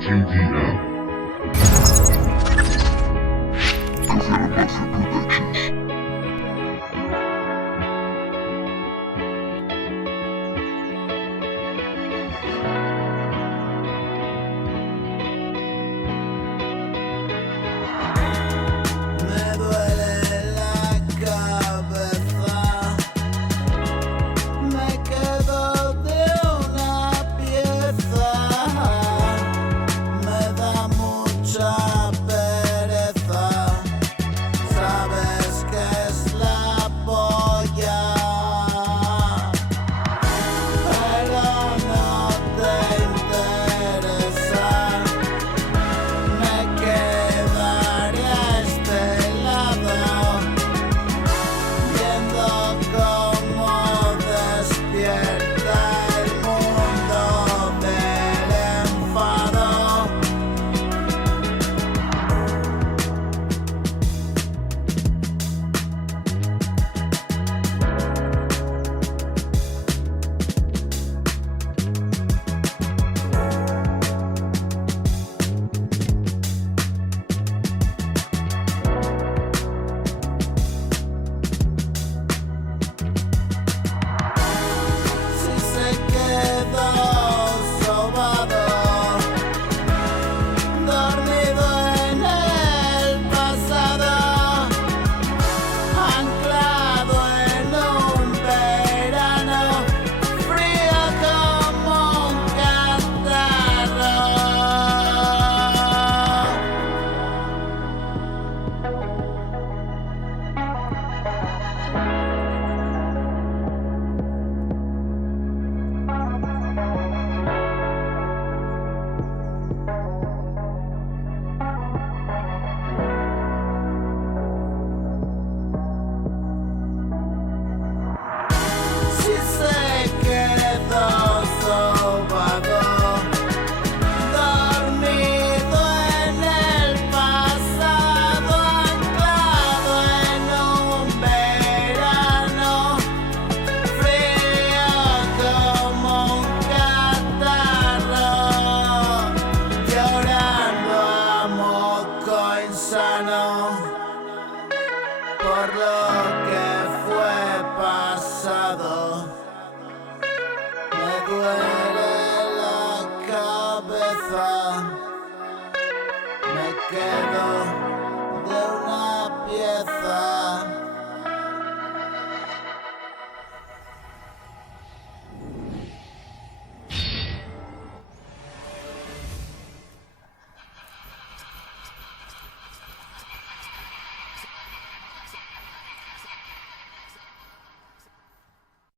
JDM. Government Mafia Productions. Me duele la cabeza, me quedo de una pieza, me da mucha pereza, sabes que es la polla, pero no te interesa, me quedaré a este lado, viendo cómo despierta el mundo del enfado. Si se quedó sobado, dormido en el pasado, anclado en un verano frío como un catarro. Si se quedó sobado, dormido en el pasado, anclado en un verano frío como un catarro, llorando a moco insano por lo